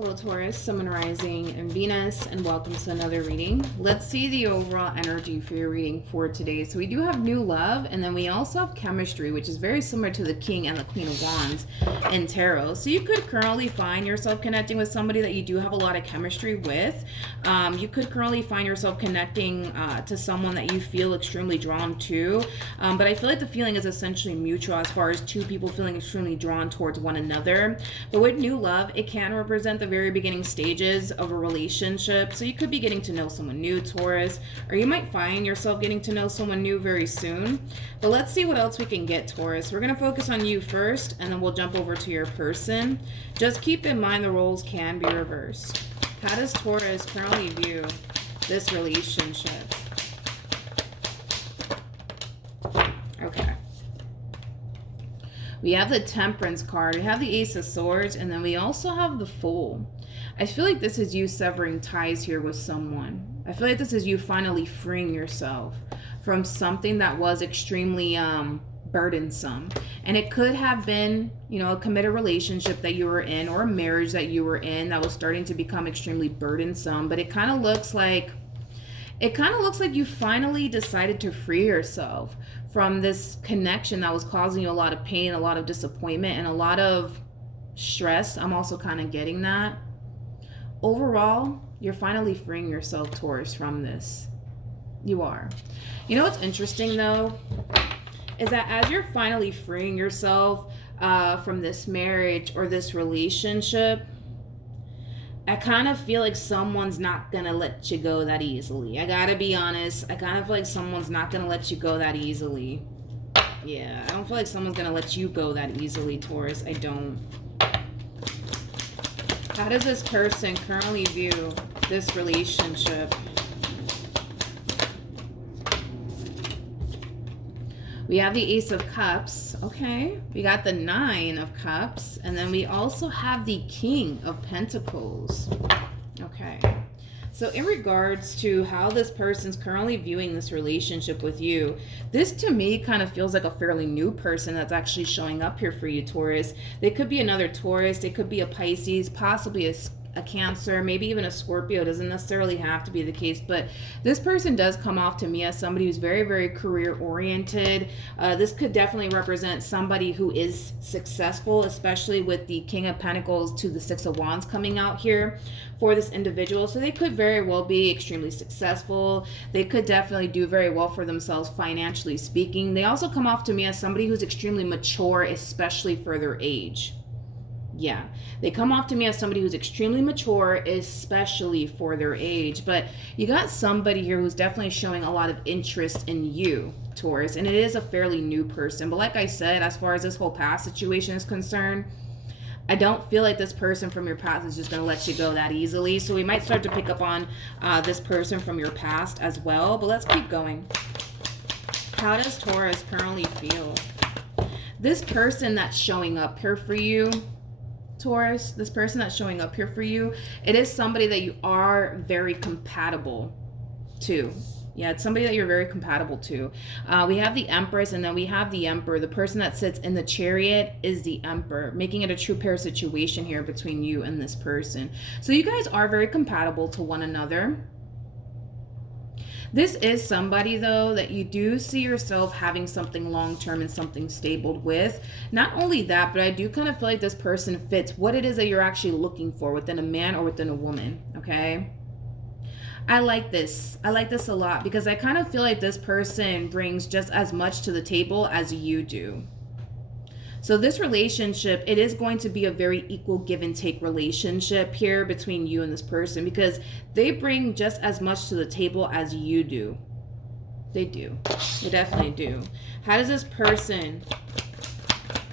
Hello Taurus, Sun, Rising, and Venus, and welcome to another reading. Let's see the overall energy for your reading for today. So we do have new love, and then we also have chemistry, which is very similar to the King and the Queen of Wands in Tarot. So you could currently find yourself connecting with somebody that you do have a lot of chemistry with. You could currently find yourself connecting to someone that you feel extremely drawn to. But I feel like the feeling is essentially mutual as far as two people feeling extremely drawn towards one another. But with new love, it can represent the very beginning stages of a relationship. So you could be getting to know someone new, Taurus, or you might find yourself getting to know someone new very soon. But let's see what else we can get, Taurus. We're going to focus on you first, and then we'll jump over to your person. Just keep in mind the roles can be reversed. How does Taurus currently view this relationship? Okay. We have the Temperance card, we have the Ace of Swords, and then we also have the Fool. I feel like this is you severing ties here with someone. I feel like this is you finally freeing yourself from something that was extremely burdensome. And it could have been, a committed relationship that you were in, or a marriage that you were in that was starting to become extremely burdensome. But it kind of looks like you finally decided to free yourself from this connection that was causing you a lot of pain, a lot of disappointment, and a lot of stress. I'm also kind of getting that. Overall, you're finally freeing yourself, Taurus, from this. You are. You know what's interesting, though, is that as you're finally freeing yourself from this marriage or this relationship, I kind of feel like someone's not going to let you go that easily. I got to be honest. I kind of feel like someone's not going to let you go that easily. Yeah, I don't feel like someone's going to let you go that easily, Taurus. I don't. How does this person currently view this relationship? We have the Ace of Cups. Okay. We got the Nine of Cups. And then we also have the King of Pentacles. Okay. So in regards to how this person's currently viewing this relationship with you, this to me kind of feels like a fairly new person that's actually showing up here for you, Taurus. They could be another Taurus. They could be a Pisces, possibly a Cancer, maybe even a Scorpio. Doesn't necessarily have to be the case, but this person does come off to me as somebody who's very, very career oriented. This could definitely represent somebody who is successful, especially with the King of Pentacles to the Six of Wands coming out here for this individual. So they could very well be extremely successful. They could definitely do very well for themselves financially speaking. They also come off to me as somebody who's extremely mature, especially for their age. Yeah, they come off to me as somebody who's extremely mature, especially for their age. But you got somebody here who's definitely showing a lot of interest in you, Taurus, and it is a fairly new person. But like I said, as far as this whole past situation is concerned, I don't feel like this person from your past is just going to let you go that easily. So we might start to pick up on this person from your past as well. But let's keep going. How does Taurus currently feel? This person that's showing up here for you, Taurus, this person that's showing up here for you, it is somebody that you are very compatible to. Yeah, it's somebody that you're very compatible to. We have the Empress, and then we have the Emperor. The person that sits in the Chariot is the Emperor, making it a true pair situation here between you and this person. So you guys are very compatible to one another. This is somebody, though, that you do see yourself having something long-term and something stable with. Not only that, but I do kind of feel like this person fits what it is that you're actually looking for within a man or within a woman, okay? I like this. I like this a lot because I kind of feel like this person brings just as much to the table as you do. So this relationship, it is going to be a very equal give and take relationship here between you and this person because they bring just as much to the table as you do. They do. They definitely do. How does this person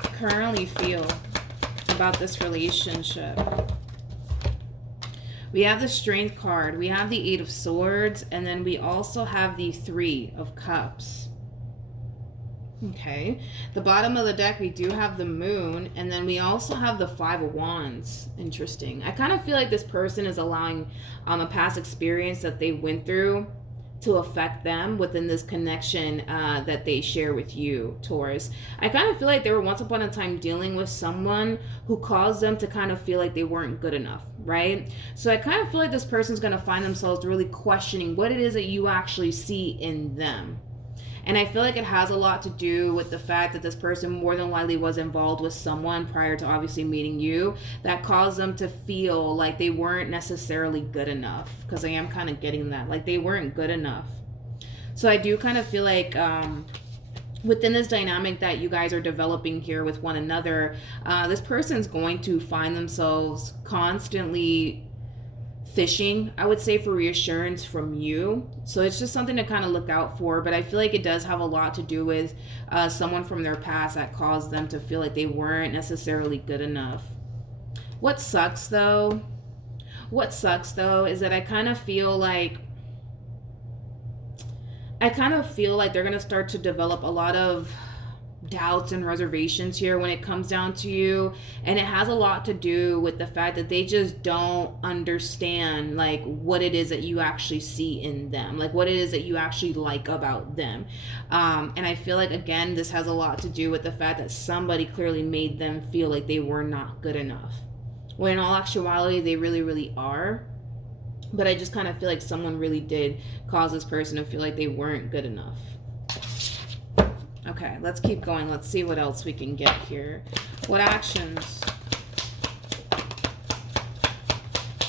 currently feel about this relationship? We have the Strength card. We have the Eight of Swords. And then we also have the Three of Cups. Okay, the bottom of the deck, we do have the Moon, and then we also have the Five of Wands. Interesting. I kind of feel like this person is allowing a past experience that they went through to affect them within this connection that they share with you, Taurus. I kind of feel like they were once upon a time dealing with someone who caused them to kind of feel like they weren't good enough, right? So I kind of feel like this person's going to find themselves really questioning what it is that you actually see in them. And I feel like it has a lot to do with the fact that this person more than likely was involved with someone prior to obviously meeting you that caused them to feel like they weren't necessarily good enough. Because I am kind of getting that, like they weren't good enough. So I do kind of feel like within this dynamic that you guys are developing here with one another, this person's going to find themselves constantly fishing, I would say, for reassurance from you. So it's just something to kind of look out for. But I feel like it does have a lot to do with someone from their past that caused them to feel like they weren't necessarily good enough. What sucks though is that I kind of feel like they're going to start to develop a lot of doubts and reservations here when it comes down to you, and it has a lot to do with the fact that they just don't understand like what it is that you actually see in them, like what it is that you actually like about them. And I feel like, again, this has a lot to do with the fact that somebody clearly made them feel like they were not good enough, when in all actuality they really are. But I just kind of feel like someone really did cause this person to feel like they weren't good enough. Okay, let's keep going. Let's see what else we can get here. What actions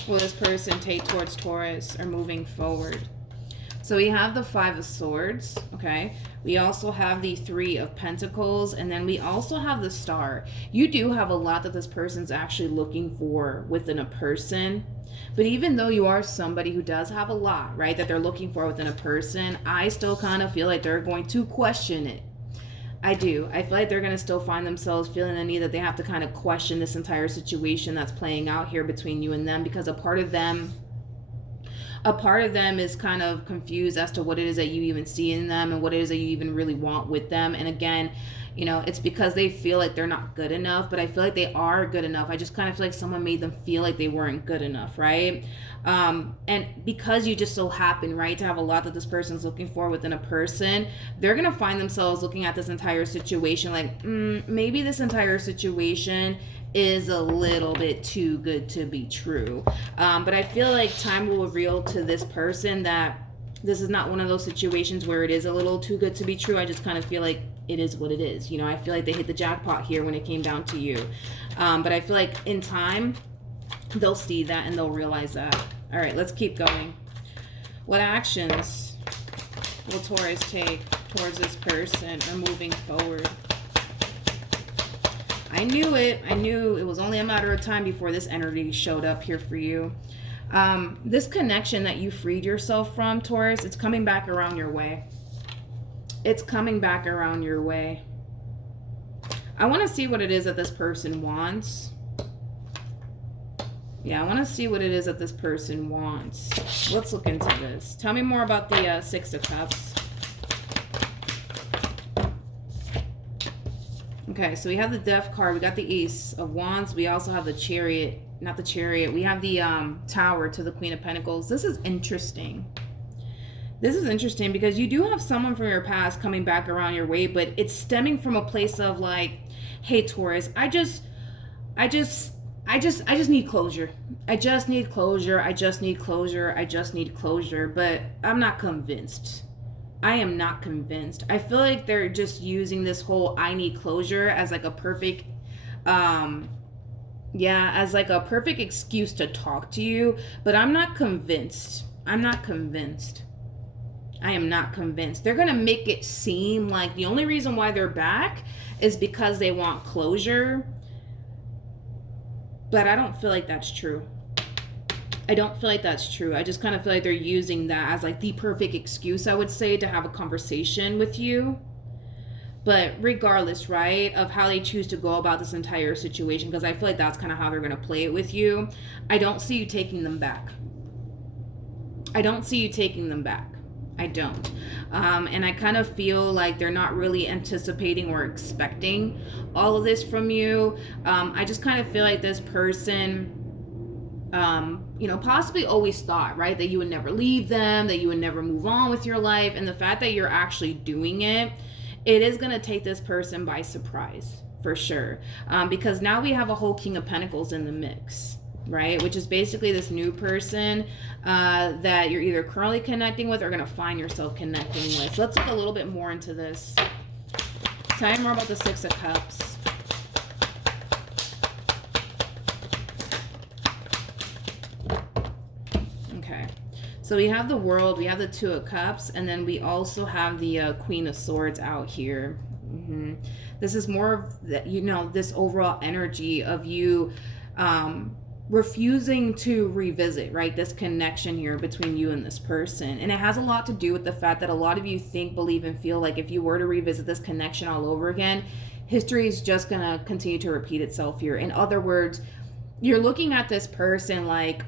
will this person take towards Taurus or moving forward? So we have the Five of Swords, okay? We also have the Three of Pentacles, and then we also have the Star. You do have a lot that this person's actually looking for within a person. But even though you are somebody who does have a lot, right, that they're looking for within a person, I still kind of feel like they're going to question it. I do. I feel like they're going to still find themselves feeling the need that they have to kind of question this entire situation that's playing out here between you and them, because a part of them is kind of confused as to what it is that you even see in them and what it is that you even really want with them. And again, you know, it's because they feel like they're not good enough, but I feel like they are good enough. I just kind of feel like someone made them feel like they weren't good enough, right? And because you just so happen, right, to have a lot that this person's looking for within a person, they're going to find themselves looking at this entire situation like, maybe this entire situation is a little bit too good to be true. But I feel like time will reveal to this person that this is not one of those situations where it is a little too good to be true. I just kind of feel like it is what it is. You know, I feel like they hit the jackpot here when it came down to you. But I feel like in time, they'll see that and they'll realize that. All right, let's keep going. What actions will Taurus take towards this person or moving forward? I knew it. I knew it was only a matter of time before this energy showed up here for you. This connection that you freed yourself from, Taurus, it's coming back around your way. It's coming back around your way. I want to see what it is that this person wants. Yeah, I want to see what it is that this person wants. Let's look into this. Tell me more about the Six of Cups. Okay, so we have the Death card. We got the Ace of Wands. We also have the Chariot. Not the Chariot. We have the Tower to the Queen of Pentacles. This is interesting. This is interesting because you do have someone from your past coming back around your way, but it's stemming from a place of like, hey, Taurus, I just need closure. I just need closure, but I'm not convinced. I am not convinced. I feel like they're just using this whole I need closure as like a perfect, as like a perfect excuse to talk to you, but I'm not convinced. I am not convinced. They're going to make it seem like the only reason why they're back is because they want closure. But I don't feel like that's true. I just kind of feel like they're using that as like the perfect excuse, I would say, to have a conversation with you. But regardless, right, of how they choose to go about this entire situation, because I feel like that's kind of how they're going to play it with you, I don't see you taking them back. I don't. And I kind of feel like they're not really anticipating or expecting all of this from you. I just kind of feel like this person possibly always thought, right, that you would never leave them, that you would never move on with your life. And the fact that you're actually doing it, it is going to take this person by surprise, for sure. Because now we have a whole King of Pentacles in the mix, right? Which is basically this new person that you're either currently connecting with or going to find yourself connecting with. So let's look a little bit more into this. Tell me more about the Six of Cups. So we have the World, we have the Two of Cups, and then we also have the Queen of Swords out here. This is more of the, this overall energy of you refusing to revisit, right? This connection here between you and this person. And it has a lot to do with the fact that a lot of you think, believe, and feel like if you were to revisit this connection all over again, history is just going to continue to repeat itself here. In other words, you're looking at this person like,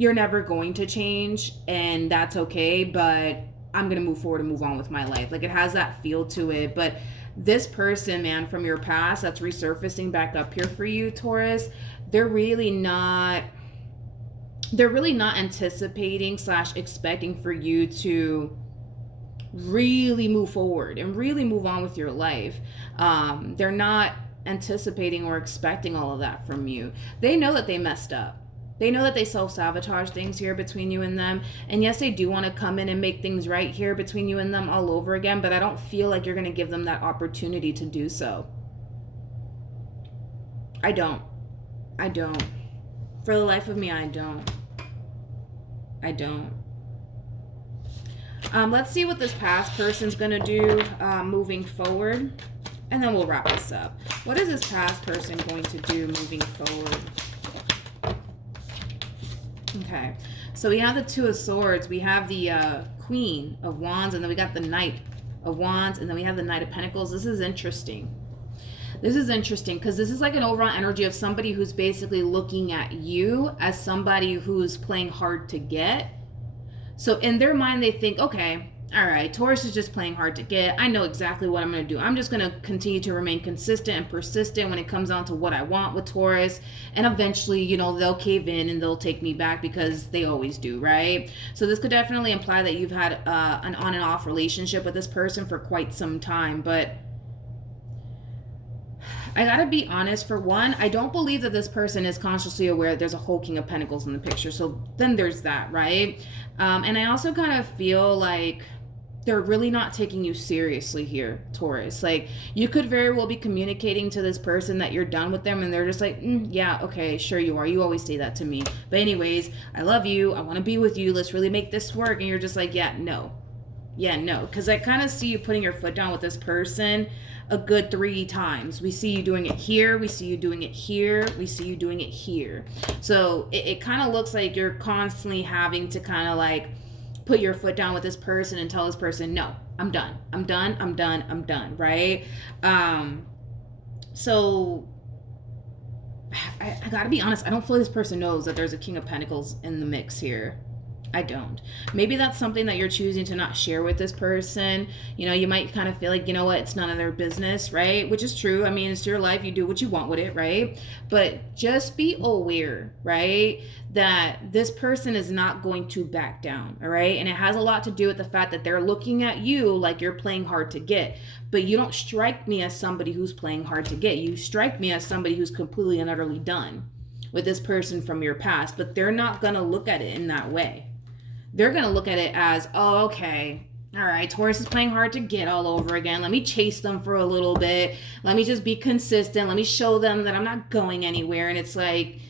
you're never going to change, and that's okay, but I'm going to move forward and move on with my life. Like, it has that feel to it. But this person, man, from your past that's resurfacing back up here for you, Taurus, they're really not anticipating / expecting for you to really move forward and really move on with your life. They're not anticipating or expecting all of that from you. They know that they messed up. They know that they self-sabotage things here between you and them. And yes, they do want to come in and make things right here between you and them all over again, but I don't feel like you're going to give them that opportunity to do so. I don't. For the life of me, I don't. Let's see what this past person's going to do moving forward, and then we'll wrap this up. What is this past person going to do moving forward? Okay, so we have the Two of Swords, we have the Queen of Wands, and then we got the Knight of Wands, and then we have the Knight of Pentacles. This is interesting. Because this is like an overall energy of somebody who's basically looking at you as somebody who's playing hard to get. So in their mind, they think, okay, all right, Taurus is just playing hard to get. I know exactly what I'm going to do. I'm just going to continue to remain consistent and persistent when it comes down to what I want with Taurus. And eventually, they'll cave in and they'll take me back, because they always do, right? So this could definitely imply that you've had an on and off relationship with this person for quite some time. But I gotta be honest, for one, I don't believe that this person is consciously aware that there's a whole King of Pentacles in the picture. So then there's that, right? And I also kind of feel like they're really not taking you seriously here, Taurus. Like, you could very well be communicating to this person that you're done with them, and they're just like, yeah, okay, sure you are. You always say that to me. But anyways, I love you. I want to be with you. Let's really make this work. And you're just like, yeah, no. Because I kind of see you putting your foot down with this person a good 3 times. We see you doing it here. We see you doing it here. We see you doing it here. So it kind of looks like you're constantly having to kind of like put your foot down with this person and tell this person, no, I'm done, right? So I gotta be honest, I don't feel like this person knows that there's a King of Pentacles in the mix here. I don't. Maybe that's something that you're choosing to not share with this person. You might kind of feel like, it's none of their business, right? Which is true. I mean, it's your life. You do what you want with it, right? But just be aware, right, that this person is not going to back down, all right? And it has a lot to do with the fact that they're looking at you like you're playing hard to get. But you don't strike me as somebody who's playing hard to get. You strike me as somebody who's completely and utterly done with this person from your past. But they're not going to look at it in that way. They're going to look at it as, oh, okay, all right, Taurus is playing hard to get all over again. Let me chase them for a little bit. Let me just be consistent. Let me show them that I'm not going anywhere. And it's like,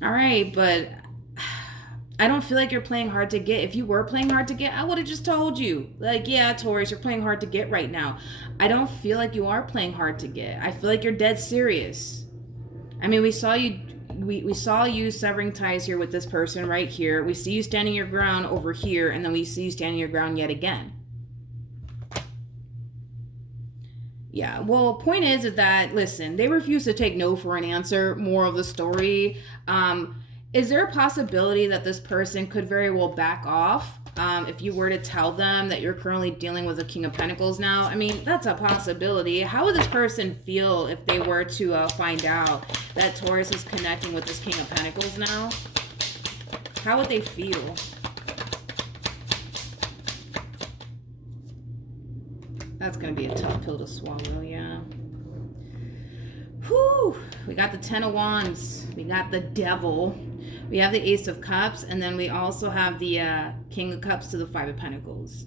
all right, but I don't feel like you're playing hard to get. If you were playing hard to get, I would have just told you. Like, yeah, Taurus, you're playing hard to get right now. I don't feel like you are playing hard to get. I feel like you're dead serious. I mean, we saw you severing ties here with this person right here. We see you standing your ground over here, and then we see you standing your ground yet again. Yeah, well, point is that, listen, they refuse to take no for an answer. More of the story. Is there a possibility that this person could very well back off If you were to tell them that you're currently dealing with a King of Pentacles now, I mean, that's a possibility. How would this person feel if they were to find out that Taurus is connecting with this King of Pentacles now? How would they feel? That's going to be a tough pill to swallow, yeah. Whew. We got the Ten of Wands. We got the Devil. We have the Ace of Cups. And then we also have the King of Cups to the Five of Pentacles.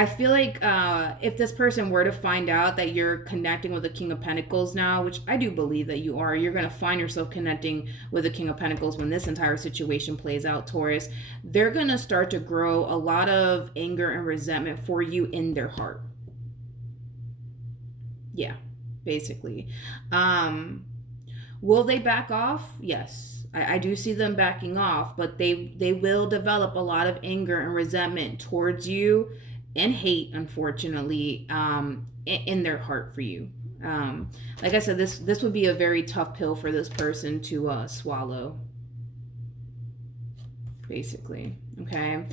I feel like if this person were to find out that you're connecting with the King of Pentacles now, which I do believe that you are, you're going to find yourself connecting with the King of Pentacles when this entire situation plays out, Taurus. They're going to start to grow a lot of anger and resentment for you in their heart. Yeah, basically. Will they back off? Yes. I do see them backing off, but they will develop a lot of anger and resentment towards you and hate, unfortunately, in their heart for you. Like I said, this would be a very tough pill for this person to swallow, basically. Okay.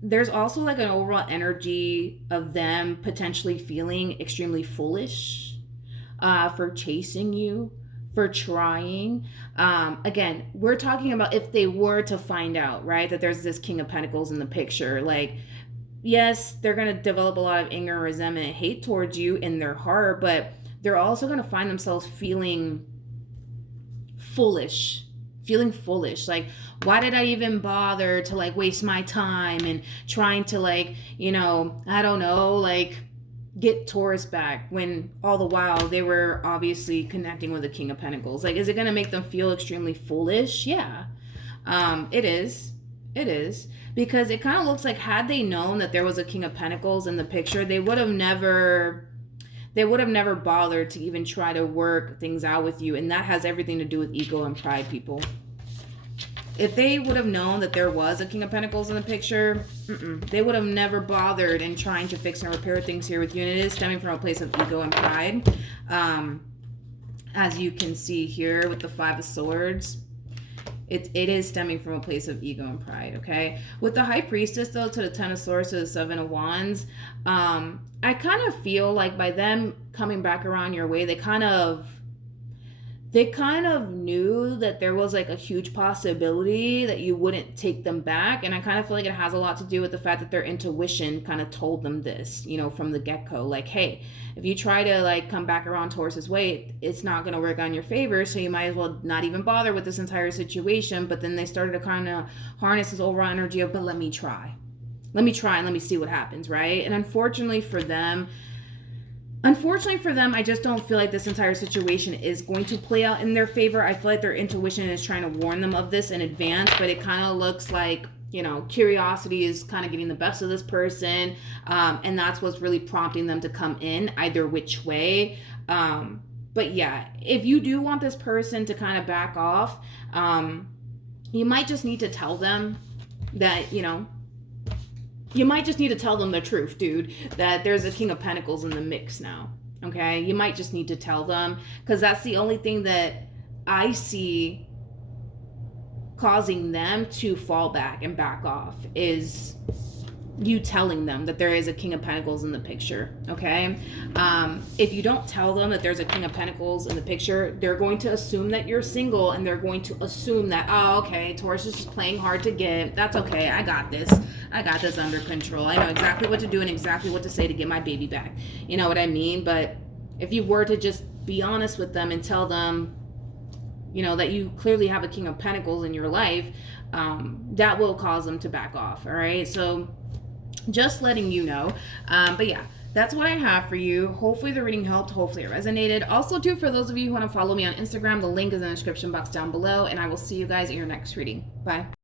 There's also like an overall energy of them potentially feeling extremely foolish for chasing you, for trying. Again, we're talking about if they were to find out, right, that there's this King of Pentacles in the picture. Like, yes, they're going to develop a lot of anger, resentment, and hate towards you in their heart, but they're also going to find themselves feeling foolish. Like, why did I even bother to like waste my time and trying to like, you know, I don't know, like get Taurus back when all the while they were obviously connecting with the King of Pentacles. Like, is it going to make them feel extremely foolish? Yeah, it is. It is. Because it kind of looks like had they known that there was a King of Pentacles in the picture, they would have never bothered to even try to work things out with you. And that has everything to do with ego and pride, people. If they would have known that there was a King of Pentacles in the picture, they would have never bothered in trying to fix and repair things here with you. And it is stemming from a place of ego and pride. As you can see here with the Five of Swords. It is stemming from a place of ego and pride, okay? With the High Priestess, though, to the Ten of Swords, to the Seven of Wands, I kind of feel like by them coming back around your way, they kind of knew that there was like a huge possibility that you wouldn't take them back. And I kind of feel like it has a lot to do with the fact that their intuition kind of told them this, you know, from the get-go. Like, hey, if you try to like come back around Taurus's way, it's not going to work on your favor. So you might as well not even bother with this entire situation. But then they started to kind of harness this overall energy of, but let me try and let me see what happens, right? And unfortunately for them, I just don't feel like this entire situation is going to play out in their favor. I feel like their intuition is trying to warn them of this in advance, but it kind of looks like, you know, curiosity is kind of getting the best of this person. And that's what's really prompting them to come in either which way. But yeah, if you do want this person to kind of back off, you might just need to tell them that, you know, you might just need to tell them the truth, dude, that there's a King of Pentacles in the mix now, okay? You might just need to tell them, because that's the only thing that I see causing them to fall back and back off is you telling them that there is a King of Pentacles in the picture, okay? If you don't tell them that there's a King of Pentacles in the picture, they're going to assume that you're single, and they're going to assume that, oh, okay, Taurus is just playing hard to get. That's okay. I got this under control. I know exactly what to do and exactly what to say to get my baby back. You know what I mean? But if you were to just be honest with them and tell them, you know, that you clearly have a King of Pentacles in your life, that will cause them to back off, all right? So just letting you know. But yeah, that's what I have for you. Hopefully the reading helped. Hopefully it resonated. Also, too, for those of you who want to follow me on Instagram, the link is in the description box down below, and I will see you guys in your next reading. Bye.